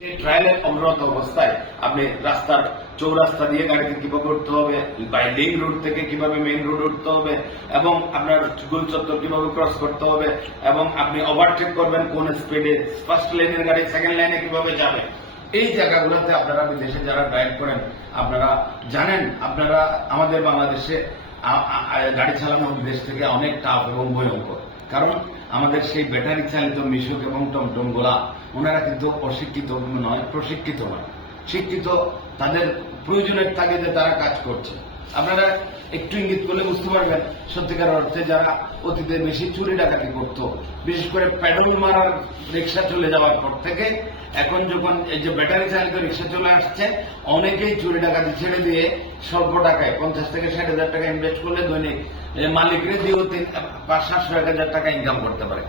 ট্রায়ালের অনরত অবস্থায় আপনি রাস্তার চৌরাস্তা দিয়ে গাড়িতে কিভাবে উঠতে হবে, বাই লিঙ্ক রুট থেকে কিভাবে মেইন রোড উঠতে হবে, এবং আপনার গোল চত্বর কিভাবে ক্রস করতে হবে, এবং আপনি ওভারটেক করবেন কোন স্পিডে, ফার্স্ট লাইনের গাড়ি সেকেন্ড লাইনে কিভাবে যাবে, এই জায়গাগুলোতে আপনারা বিদেশে যারা ড্রাইভ করেন আপনারা জানেন। আপনারা আমাদের বাংলাদেশে গাড়ি চালানো বিদেশ থেকে অনেক টাফ এবং ভয়ঙ্কর, কারণ আমাদের সেই ব্যাটারি চালিত মিশুক এবং টমটম গুলা ওনারা কিন্তু অশিক্ষিত নয়, প্রশিক্ষিত নয়, শিক্ষিত, তাদের প্রয়োজনের তাগিদে তারা কাজ করছে। আপনারা একটু ইঙ্গিত করলে বুঝতে পারবেন সত্যিকার অর্থে যারা অতীতে বেশি চুরি ডাকাতি করতো, বিশেষ করে প্যাডল মারার রিক্সা চলে যাওয়ার পর থেকে এখন যখন এই যে ব্যাটারি চালিত রিক্সা চলে আসছে, অনেকেই চুরি ডাকাতি ছেড়ে দিয়ে স্বল্প টাকায় 50 থেকে 60,000 টাকা ইনভেস্ট করলে দৈনিক মালিকরে দিয়েও 500-700 টাকা ইনকাম করতে পারে।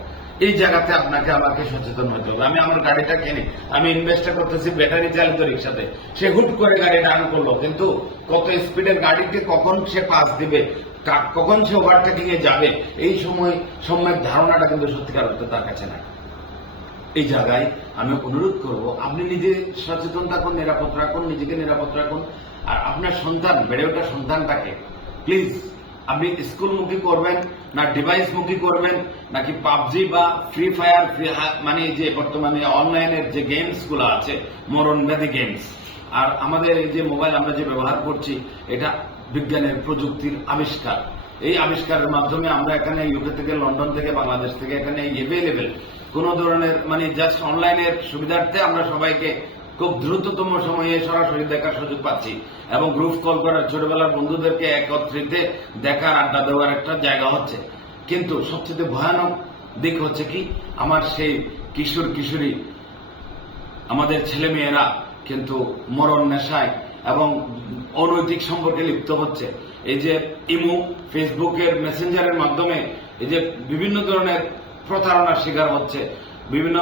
এই জায়গাতে আপনাকে আমাকে সচেতন হতে হবে। আমি আমার গাড়িটা কিনি, আমি ইনভেস্ট করতেছি ব্যাটারি চালিত রিক্সাতে, সে হুট করে গাড়ি রান করলো, কিন্তু কত স্পিডের গাড়িকে কখন সে পাস দিবে, কখন সে ওভারটেকিং এ যাবে, এই সময়ের ধারণাটা কিন্তু সত্যিকার অর্থে তার কাছে নাই। এই জায়গায় আমি অনুরোধ করব, আপনি নিজে সচেতন থাকুন, নিরাপদ রাখুন, নিজেকে নিরাপদ রাখুন, আর আপনার সন্তান, বেড়ে ওঠা সন্তানটাকে প্লিজ আপনি স্কুলমুখী করবেন না ডিভাইস মুখী করবেন, নাকি পাবজি বা ফ্রি ফায়ার, মানে যে বর্তমানে অনলাইনের যে গেমস গুলো আছে, মরণব্যাধি গেমস, আর আমাদের এই যে মোবাইল আমরা যে ব্যবহার করছি, এটা বিজ্ঞানের প্রযুক্তির আবিষ্কার। এই আবিষ্কারের মাধ্যমে আমরা এখানে ইউকে থেকে, লন্ডন থেকে, বাংলাদেশ থেকে এখানে এভেলেবেল কোন ধরনের মানে জাস্ট অনলাইনের সুবিধার্থে আমরা সবাইকে খুব দ্রুততম সময়ে সরাসরি দেখার সুযোগ পাচ্ছি, এবং গ্রুপ কল করার, ছোটবেলার বন্ধুদেরকে একত্রিত দেখার, আড্ডা দেওয়ার একটা জায়গা হচ্ছে। কিন্তু সবচেয়ে ভয়ানক দিক হচ্ছে কি, আমার সেই কিশোর কিশোরী, আমাদের ছেলে মেয়েরা কিন্তু মরণ নেশায় এবং অনৈতিক সম্পর্কে লিপ্ত হচ্ছে। এই যে ইমো, ফেসবুকের মেসেঞ্জারের মাধ্যমে এই যে বিভিন্ন ধরনের প্রতারণার শিকার হচ্ছে, বিভিন্ন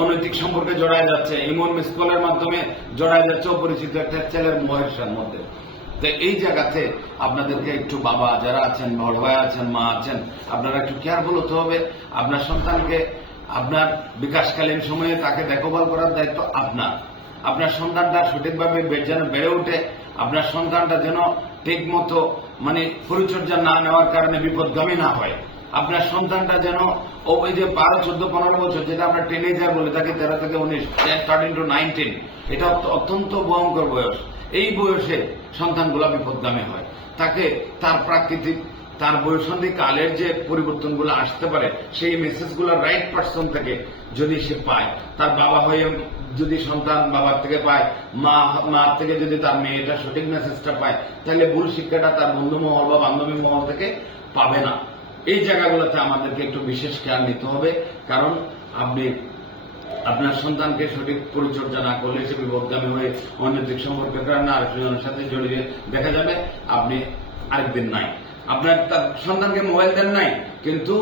অনৈতিক সম্পর্কে জড়ায় যাচ্ছে, ইমন মিস কলের মাধ্যমে জড়ায় যাচ্ছে অপরিচিত একটা ছেলের মহেশার মধ্যে। তো এই জায়গাতে আপনাদেরকে একটু, বাবা যারা আছেন, বড় ভাই আছেন, মা আছেন, আপনারা একটু কেয়ারফুল হতে হবে। আপনার সন্তানকে আপনার বিকাশকালীন সময়ে তাকে দেখভাল করার দায়িত্ব আপনার। আপনার সন্তানটা সঠিকভাবে যেন বেড়ে ওঠে, আপনার সন্তানটা যেন ঠিক মতো মানে পরিচর্যা না নেওয়ার কারণে বিপদগামী না হয়, আপনার সন্তানটা যেন ওই যে 12, 14, 15 বছর, যেটা আমরা টিনেজার বলে থাকি, 13 থেকে 19, 13 to 19, এটা অত্যন্ত ভয়ঙ্কর বয়স। এই বয়সে সন্তানগুলা বিপদগামী হয়, তাকে তার প্রাকৃতিক, তার বয়সন্ধি কালের যে পরিবর্তনগুলো আসতে পারে, সেই মেসেজগুলো রাইট পার্সন থেকে যদি সে পায়, তার বাবা হয়ে যদি সন্তান বাবার থেকে পায়, মা থেকে যদি তার মেয়েটা সঠিক মেসেজটা পায়, তাহলে ভুল শিক্ষাটা তার বন্ধু মহল বা বান্ধবী মহল থেকে পাবে না। এই জায়গাগুলোতে আমাদেরকে একটু বিশেষ খেয়াল নিতে হবে, কারণ আপনি আপনার সন্তানকে সঠিক পরিচর্যা না করলে সে বিপদগামী হয়ে অনৈতিক সম্পর্কের কারণে আরেকজনের সাথে জড়িয়ে দেখা যাবে আপনি আরেকদিন নাই। আপনার তার সন্তানকে মোবাইল দেন নাই, কিন্তু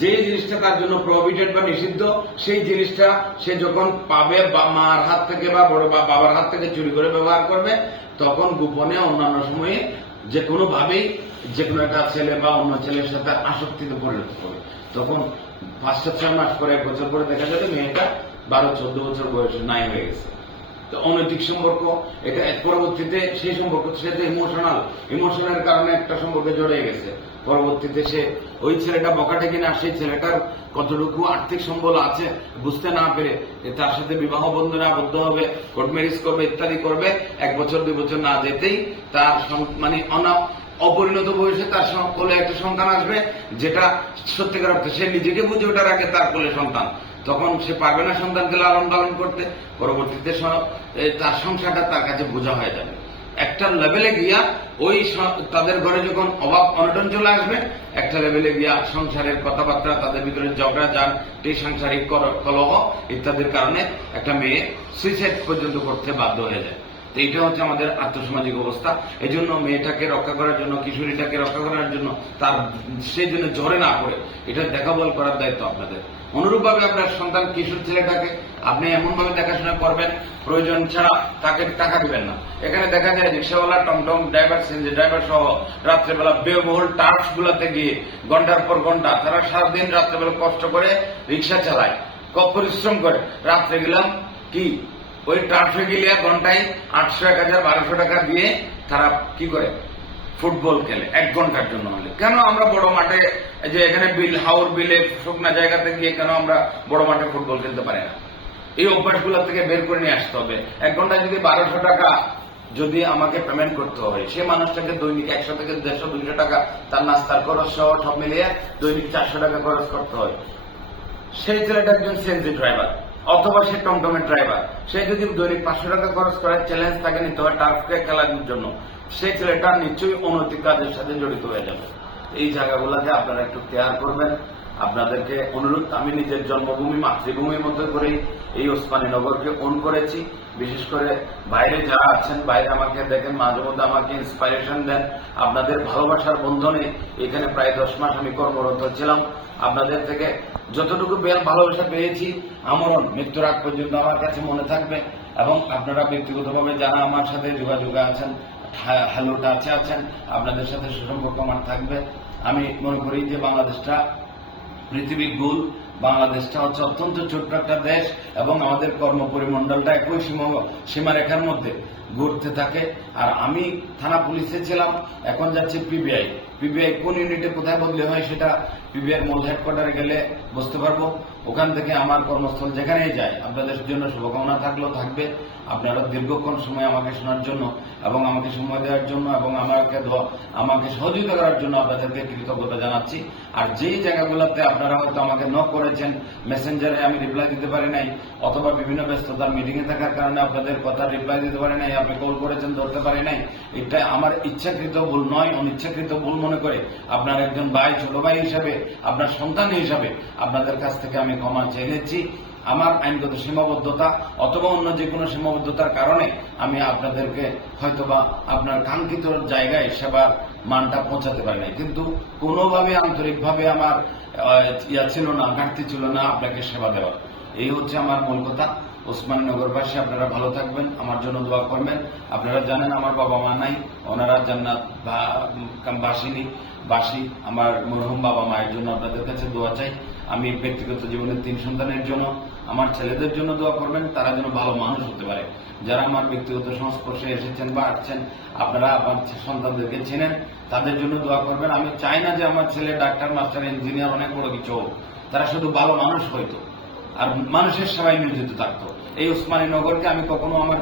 যে জিনিসটা তার জন্য প্রহিবিটেড বা নিষিদ্ধ, সেই জিনিসটা সে যখন পাবে মার হাত থেকে বা বড় বাবার হাত থেকে চুরি করে ব্যবহার করবে, তখন গোপনে অন্যান্য সময়ে যে কোনো ভাবেই যে কোনো একটা ছেলে বা অন্য ছেলের সাথে আসক্তিতে পরিণত করে, তখন 5-6 মাস পরে, 1 বছর পরে দেখা যাবে মেয়েটা 12-14 বছর বয়সে নাই হয়ে গেছে। তো অনৈতিক সম্পর্ক, এটা পরবর্তীতে সেই সম্পর্ক সাথে ইমোশনের কারণে একটা সম্পর্কে জড়িয়ে গেছে, পরবর্তীতে সে ওই ছেলেটা বকাটে কিনা, সেই ছেলেটার কতটুকু আর্থিক সম্বল আছে বুঝতে না পেরে তার সাথে বিবাহ বন্ধনে আবদ্ধ হবে, কোর্ট ম্যারেজ করবে, ইত্যাদি করবে। 1 বছর 2 বছর না যেতেই তার মানে অপরিণত বয়সে তার কোলে একটা সন্তান আসবে, যেটা সত্যিকার অর্থে সে নিজেকে বুঝে ওঠার আগে তার কোলে সন্তান, তখন সে পারবে না সন্তানকে লালন পালন করতে। পরবর্তীতে তার সংসারটা তার কাছে বোঝা হয়ে যাবে। একটা লেভেলে গিয়া ওই তাদের ঘরে যখন অভাব অনটন চলে আসবে, একটা লেভেলে গিয়া সংসারের কথাবার্তা, তাদের ভিতরে ঝগড়া ঝাঁটি, সাংসারিক কলহ ইত্যাদির কারণে একটা মেয়ে সুইসাইড পর্যন্ত করতে বাধ্য হয়ে যায়। তো এইটা হচ্ছে আমাদের আর্থসামাজিক অবস্থা। এই জন্য মেয়েটাকে রক্ষা করার জন্য, কিশোরীটাকে রক্ষা করার জন্য, তার সেই জন্য ঝরে না পড়ে, এটা দেখাবল করার দায়িত্ব আপনাদের। অনুরূপভাবে আপনার সন্তান কিশোর ছেলেটাকে আপনি এমনভাবে দেখাশোনা করবেন, প্রয়োজন ছাড়া তাকে টাকা দিবেন না। এখানে দেখা যায় রিক্সাওয়ালা, টমটম ড্রাইভার, সিএনজি ড্রাইভার সহ রাত্রেবেলা ব্যয়বহুল টার্ফ গুলাতে গিয়ে ঘন্টার পর ঘন্টা তারা সারাদিন রাত্রেবেলা কষ্ট করে রিক্সা চালায়, খুব পরিশ্রম করে। রাত্রে গেলাম কি ওই টার্ফে গেলে ঘন্টায় 800, 1000, 1200 টাকা দিয়ে তারা কি করে ফুটবল খেলে 1 ঘন্টার জন্য হলে। কেন আমরা বড় মাঠে যে এখানে বিল হাওর বিলে শুকনা জায়গাতে গিয়ে কেন আমরা বড় মাঠে ফুটবল খেলতে পারি না? এই অভ্যাসগুলো থেকে বের করে নিয়ে আসতে হবে। 1 ঘন্টায় যদি 1200 টাকা যদি আমাকে পেমেন্ট করতে হয়, সে মানুষটাকে দৈনিক 100 থেকে 150, 200 টাকা তার নাস্তার খরচ সহ সব মিলিয়ে দৈনিক 400 টাকা খরচ করতে হয়। সেই ছেলেটা একজন সিএনজি ড্রাইভার অথবা সে টমটমের ড্রাইভার, সে যদি দৈনিক 500 টাকা খরচ করার চ্যালেঞ্জ তাকে নিতে হয় টার্ফকে খেলার জন্য, সেই ছেলেটা নিশ্চয়ই অনৈতিক কাজের সাথে জড়িত হয়ে যাবে। এই জায়গাগুলোকে আপনারা একটু কেয়ার করবেন। আপনাদেরকে অনুরোধ, আমি নিজের জন্মভূমি মাতৃভূমির মধ্যে করেই এই ওসমানীনগরকে অন করেছি। বিশেষ করে বাইরে যারা আছেন, বাইরে আমাকে দেখেন, মাঝে মধ্যে আমাকে ইন্সপাইরেশন দেন। আপনাদের ভালোবাসার বন্ধনে এখানে প্রায় 10 মাস আমি কর্মরত ছিলাম। আপনাদের থেকে যতটুকু ভালোবাসা পেয়েছি আমরণ মৃত্যুর আগ পর্যন্ত আমার কাছে মনে থাকবে। এবং আপনারা ব্যক্তিগতভাবে যারা আমার সাথে যোগাযোগে আছেন, হ্যালো টাচে আছেন, আপনাদের সাথে সুসম্পর্ক আমার থাকবে। আমি মনে করি যে বাংলাদেশটা পৃথিবীর গুল, বাংলাদেশটা হচ্ছে অত্যন্ত ছোট্ট একটা দেশ এবং আমাদের কর্মপরিমণ্ডলটা একই সীমারেখার মধ্যে ঘুরতে থাকে। আর আমি থানা পুলিশে ছিলাম, এখন যাচ্ছি পিবিআই। পিবিআই কোন ইউনিটে কোথায় বদলি হয় সেটা পিবিআই মূল হেডকোয়ার্টারে গেলে বুঝতে পারবো। ওখান থেকে আমার কর্মস্থল যেখানেই যায়, আপনাদের জন্য শুভকামনা থাকবে। আপনারা দীর্ঘক্ষণ সময় আমাকে শোনার জন্য এবং আমাকে সময় দেওয়ার জন্য এবং আমাকে সহযোগিতা করার জন্য আপনাদেরকে কৃতজ্ঞতা জানাচ্ছি। আর যেই জায়গাগুলোতে আপনারা হয়তো আমাকে নক করেছেন, মেসেঞ্জারে আমি রিপ্লাই দিতে পারি নাই, অথবা বিভিন্ন ব্যস্ততার মিটিং এ থাকার কারণে আপনাদের কথা রিপ্লাই দিতে পারি নাই, আপনি কল করেছেন ধরতে পারি নাই, এটা আমার ইচ্ছাকৃত ভুল নয়, অনিচ্ছাকৃত ভুল মনে করে আপনার একজন ভাই, ছোট ভাই হিসাবে, আপনার সন্তান হিসাবে আপনাদের কাছ থেকে আমি ক্ষমা চেয়ে নিচ্ছি। আমার আইনগত সীমাবদ্ধতা অথবা অন্য যে কোনো সীমাবদ্ধতার কারণে আমি আপনাদেরকে হয়তোবা আপনার কাঙ্ক্ষিত জায়গায় সেবার মানটা পৌঁছাতে পারি নাই, কিন্তু কোনোভাবে আন্তরিকভাবে আমার ছিল না, ঘাটতি ছিল না আপনাকে সেবা দেওয়ার। এই হচ্ছে আমার মূল কথা। ওসমানীনগরবাসী আপনারা ভালো থাকবেন, আমার জন্য দোয়া করবেন। আপনারা জানেন আমার বাবা মা নাই, ওনারা জান্নাত বাসী। আমার মরহুম বাবা মায়ের জন্য আপনাদের কাছে দোয়া চাই। আমি ব্যক্তিগত জীবনের 3 সন্তানের জন্য, আমার ছেলেদের জন্য দোয়া করবেন, তারা যেন ভালো মানুষ হতে পারে। যারা আমার ব্যক্তিগত সংস্পর্শে এসেছেন বা আসছেন, আপনারা আমার সন্তানদেরকে চেনেন, তাদের জন্য দোয়া করবেন। আমি চাই না যে আমার ছেলে ডাক্তার, মাস্টার, ইঞ্জিনিয়ার অনেক বড় কিছু হোক, তারা শুধু ভালো মানুষ হইতো আর মানুষের সেবায় নিয়োজিত থাকতো। এই ওসমানীনগরকে আমি কখনো আমার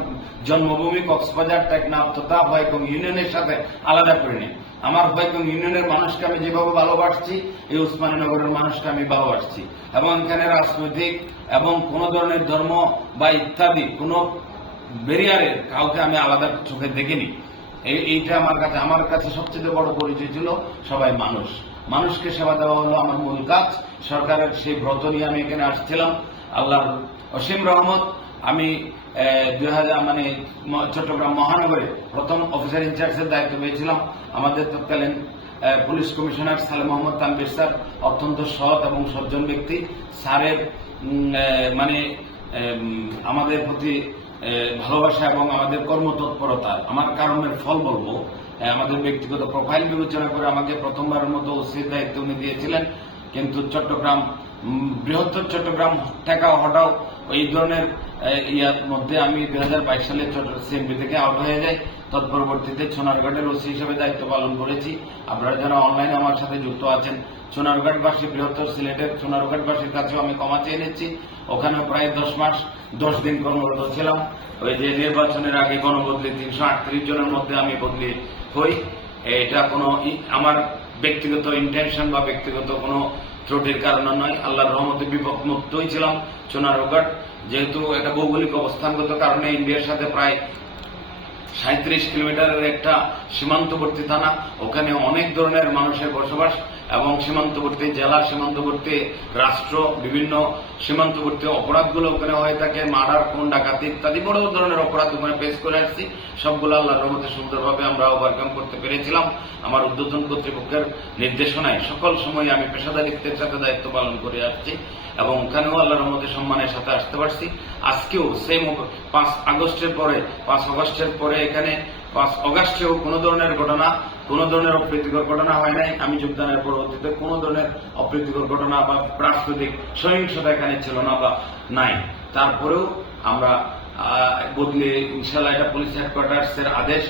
জন্মভূমি কক্সবাজার, টেকনাফ তথা হয়কং ইউনিয়নের সাথে আলাদা করিনি। আমার হয়কং ইউনিয়নের মানুষকে আমি যেভাবে ভালোবাসছি, এই ওসমানীনগরের মানুষকে আমি ভালোবাসছি। এবং এখানে রাজনৈতিক এবং কোন ধরনের ধর্ম বা ইত্যাদি কোন ব্যারিয়ারের কাউকে আমি আলাদা চোখে দেখিনি। এইটা আমার কাছে সবচেয়ে বড় পরিচয় ছিল সবাই মানুষ। মানুষকে সেবা দেওয়া হলো আমার মূল কাজ। সরকারের সেই ব্রত নিয়ে আমি এখানে আসছিলাম। আল্লাহর অসীম রহমত, আমি 2000 চট্টগ্রাম মহানগরে প্রথম অফিসার ইনচার্জের দায়িত্ব পেয়েছিলাম। আমাদের তৎকালীন police commissioner Salem Mohammad Tanvir sir অত্যন্ত সৎ এবং সজ্জন ব্যক্তি। স্যারের আমাদের প্রতি ভালোবাসা এবং আমাদের কর্মতৎপরতা, আমার কারণের ফল বলবো, আমাদের ব্যক্তিগত প্রোফাইল বিবেচনা করে আমাকে প্রথমবারের মতো ওসির দায়িত্ব উনি দিয়েছিলেন। কিন্তু চট্টগ্রাম, বৃহত্তর চট্টগ্রাম ঠেকাও হটাও এই ধরনের ইয়ার মধ্যে আমি 2022 সালে সিএমপি থেকে আউট হয়ে যাই। তৎপরবর্তীতে সোনারঘাটের ওসি হিসেবে দায়িত্ব পালন করেছি। আপনারা যারা অনলাইনে আমার সাথে যুক্ত আছেন, সোনারঘাটবাসী, বৃহত্তর সিলেটের সোনারঘাটবাসীর কাছেও আমি ক্ষমা চেয়ে নিচ্ছি। ওখানেও প্রায় 10 মাস 10 দিন কর্মরত ছিলাম। ওই যে নির্বাচনের আগে গণবদলি 338 জনের মধ্যে আমি বদলি হই। এটা কোনো আমার ব্যক্তিগত ইন্টেনশন বা ব্যক্তিগত কোনো ত্রুটির কারণে নয়, আল্লাহর রহমতে বিপদ মুক্তই ছিলাম। সোনারঘাট যেহেতু একটা ভৌগোলিক অবস্থানগত কারণে ইন্ডিয়ার সাথে প্রায় 37 কিলোমিটারের একটা সীমান্তবর্তী থানা, ওখানে অনেক ধরনের মানুষের বসবাস এবং সীমান্তবর্তী জেলা, সীমান্তবর্তী রাষ্ট্র, বিভিন্ন সীমান্তবর্তী অপরাধগুলো ওখানে হয়ে থাকে, মার্ডার, খুন, ডাকাতি ইত্যাদি বড় ধরনের অপরাধ ওখানে পেশ করে আসছি। সবগুলো আল্লাহর রহমতে সুন্দরভাবে আমরা ওভারকাম করতে পেরেছিলাম। আমার ঊর্ধ্বতন কর্তৃপক্ষের নির্দেশনায় সকল সময় আমি পেশাদারিত্বের সাথে দায়িত্ব পালন করে আসছি এবং ওখানেও আল্লাহর রহমতে সম্মানের সাথে আসতে পারছি। আজকেও সেম 5 আগস্টের পরে এখানে 5 অগাস্টেও কোনো ধরনের ঘটনা, কোনো ধরনের অপ্রীতিকর ঘটনা হয় নাই। আমি যোগদানের পরবর্তীতে কোনো ধরনের অপ্রীতিকর ঘটনা বা প্রাকৃতিক সহিংসতা এখানে ছিল না বা নাই। তারপরেও আমরা বদলি ইনশাল্লাহ এটা পুলিশ হেডকোয়ার্টার্সের আদেশ।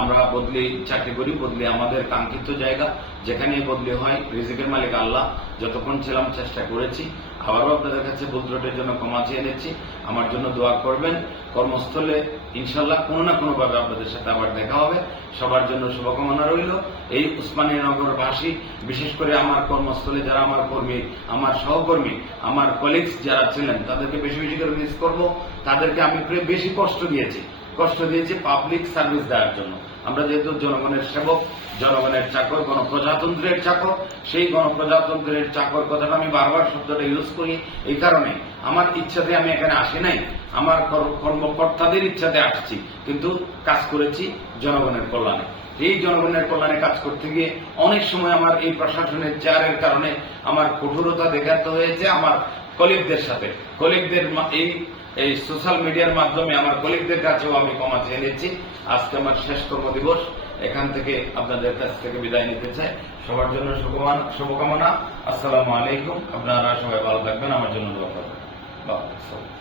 আমরা বদলি চাকরি করি, বদলি আমাদের কাঙ্ক্ষিত জায়গা, যেখানেই বদলি হয় রিজিকের মালিক আল্লাহ। যতক্ষণ ছিলাম চেষ্টা করেছি। আবারও আপনাদের কাছে ভুল ত্রুটির জন্য ক্ষমা চেয়ে নিচ্ছি। আমার জন্য দোয়া করবেন। কর্মস্থলে ইনশাল্লাহ কোনো না কোনো ভাবে আপনাদের সাথে আবার দেখা হবে। সবার জন্য শুভকামনা রইল। এই উসমানীনগরবাসী, বিশেষ করে আমার কর্মস্থলে যারা আমার কর্মী, আমার সহকর্মী, আমার কলিগস যারা ছিলেন, তাদেরকে বেশি বেশি করে মিস করব। তাদেরকে আমি বেশি কষ্ট দিয়েছি পাবলিক সার্ভিস দেওয়ার জন্য। আমরা যেহেতু জনগণের সেবক, জনগণের চাকর, গণপ্রজাতন্ত্রের চাকর, সেই গণপ্রজাতন্ত্রের চাকর কথাটা আমি বারবার শব্দটা ইউজ করি এই কারণে, আমার ইচ্ছাতে আমি এখানে আসি নাই, আমার কর্মকর্তাদের ইচ্ছাতে আসছি, কিন্তু কাজ করেছি জনগণের কল্যাণে। এই জনগণের কল্যাণে কাজ করতে গিয়ে অনেক সময় আমার এই প্রশাসনের চেয়ারের কারণে আমার কঠোরতা দেখাতে হয়েছে আমার কলিগদের সাথে। কলিগদের এই সোশ্যাল মিডিয়ার মাধ্যমে আমার কলিগদের কাছেও আমি ক্ষমা চেয়ে নিচ্ছি। আজকে আমার শেষ কর্মদিবস, এখান থেকে আপনাদের কাছ থেকে বিদায় নিতে চাই। সবার জন্য শুভকামনা। আসসালামু আলাইকুম। আপনারা সবাই ভালো থাকবেন, আমার জন্য দোয়া করবেন।